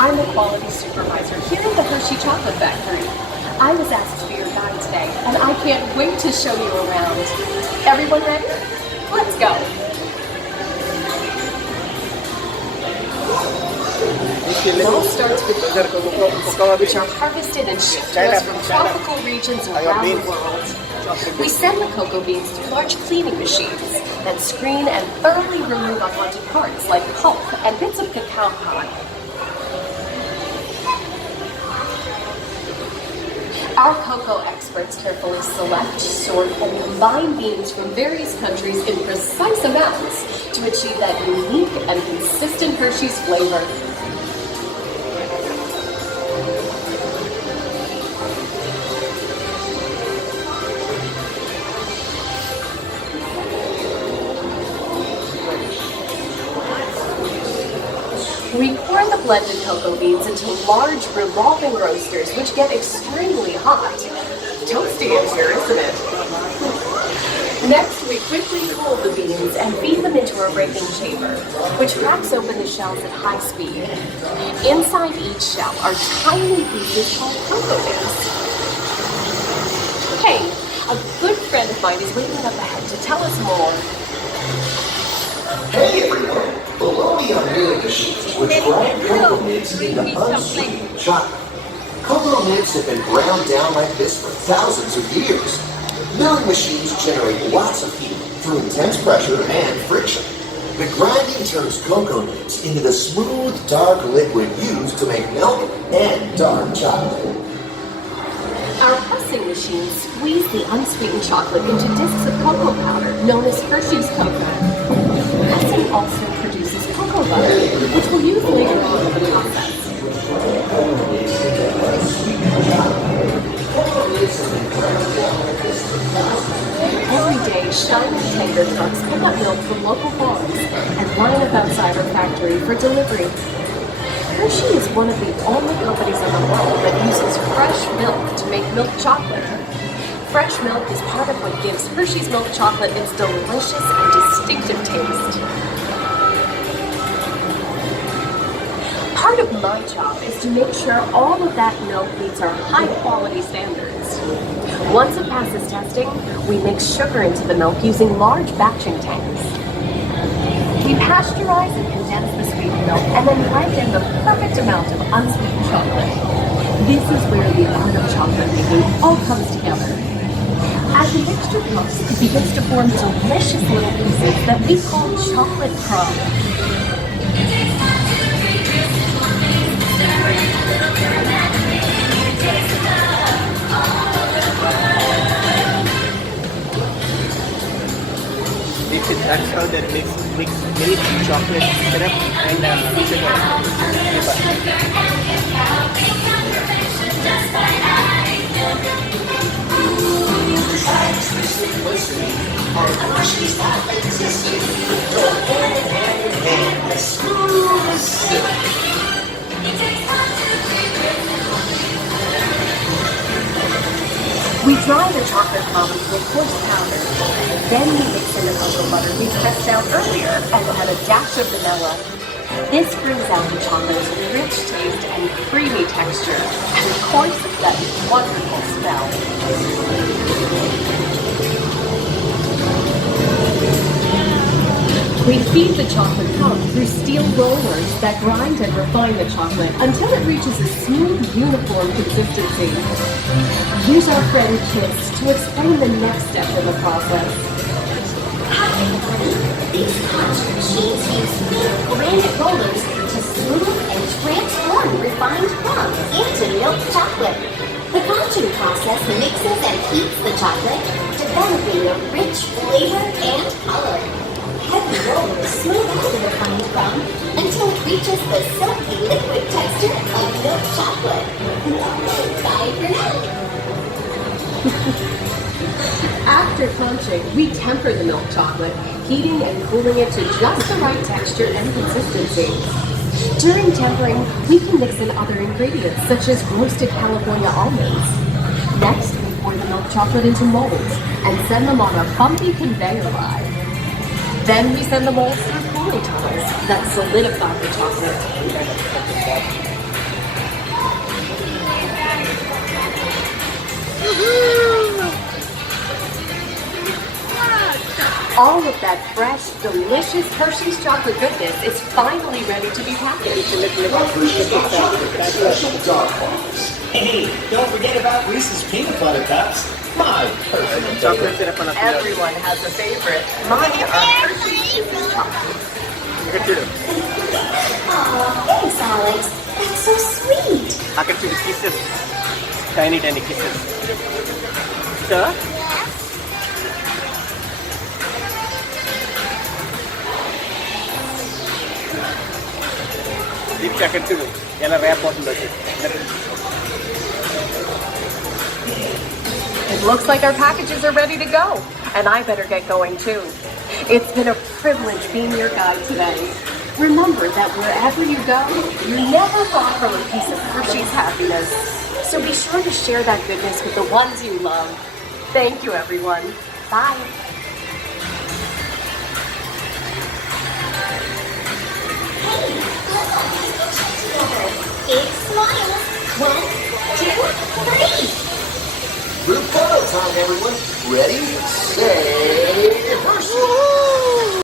I'm the quality supervisor here at the Hershey Chocolate Factory. I was asked to be your guide today, and I can't wait to show you around. Everyone ready? Let's go. It all starts with cocoa beans, which are harvested and shipped to us from tropical regions around the world. We send the cocoa beans through large cleaning machines that screen and thoroughly remove unwanted parts like pulp and bits of cacao pod. Our cocoa experts carefully select, sort, and combine beans from various countries in precise amounts to achieve that unique and consistent Hershey's flavor. We pour the blended cocoa beans into large revolving roasters, which get extremely hot. Toasty in here, isn't it? Next, we quickly cool the beans and feed them into a raking chamber, which cracks open the shells at high speed. Inside each shell are tiny pieces called cocoa nibs. Hey, a good friend of mine is waiting up ahead to tell us more. Hey everyone! Below me are milling machines which grind cocoa nibs into unsweetened chocolate. Cocoa nibs have been ground down like this for thousands of years. Milling machines generate lots of heat through intense pressure and friction. The grinding turns cocoa nibs into the smooth, dark liquid used to make milk and dark chocolate. Our pressing machines squeeze the unsweetened chocolate into discs of cocoa powder, known as Hershey's cocoa. Pressing also produces cocoa butter, which we'll use later on in the process. Every day, shiny tanker trucks pick up milk from local farms and line up outside our factory for delivery. Hershey is one of the only companies in the world that uses fresh milk to make milk chocolate. Fresh milk is part of what gives Hershey's milk chocolate its delicious and distinctive taste. Part of my job is to make sure all of that milk meets our high-quality standards. Once it passes testing, we mix sugar into the milk using large batching tanks. We pasteurize and condense the sweetened milk and then blend in the perfect amount of unsweetened chocolate. This is where the art of chocolate making all comes together. As the mixture cooks, it begins to form delicious little pieces that we call chocolate crumbs. That's how that mix milk, chocolate, syrup, and We dry the chocolate crumbs with coarse powder. Then we mix in the cocoa butter we pressed out earlier and add a dash of vanilla. This brings out the chocolate's rich taste and creamy texture, and of course, that wonderful smell. We feed the chocolate crumbs through steel rollers that grind and refine the chocolate until it reaches a smooth, uniform consistency. Use our friend Kiss to explain the next step in the process. Hi everybody. These punch machines use big granite rollers to smooth and transform refined crumbs into milk chocolate. The crunching process mixes and heats the chocolate, developing a rich flavor and color. Heavy rollers smooth out the refined crumb until it reaches the silky liquid texture of milk chocolate. Bye for now. After crunching, we temper the milk chocolate, heating and cooling it to just the right texture and consistency. During tempering, we can mix in other ingredients such as roasted California almonds. Next, we pour the milk chocolate into molds and send them on a bumpy conveyor line. Then we send the molds through cooling tunnels that solidify the chocolate. All of that fresh, delicious Hershey's chocolate goodness is finally ready to be packaged. Hey, don't forget about Reese's peanut butter cups. My personal Chocolate favorite. syrup on a Everyone has a favorite. Mine are Hershey's Kisses chocolate. Aw, thanks, Alex. That's so sweet. I can see the kisses. Tiny, tiny kisses. Sir? Deep jacket too. Yellow wrap bottom does it. It looks like our packages are ready to go, and I better get going too. It's been a privilege being your guide today. Remember that wherever you go, you're never far from a piece of Hershey's happiness. So be sure to share that goodness with the ones you love. Thank you, everyone. Bye. Hey, let's all take a picture together. Big smile. 1, 2, 3. Group photo time, everyone. Ready, say, Hershey.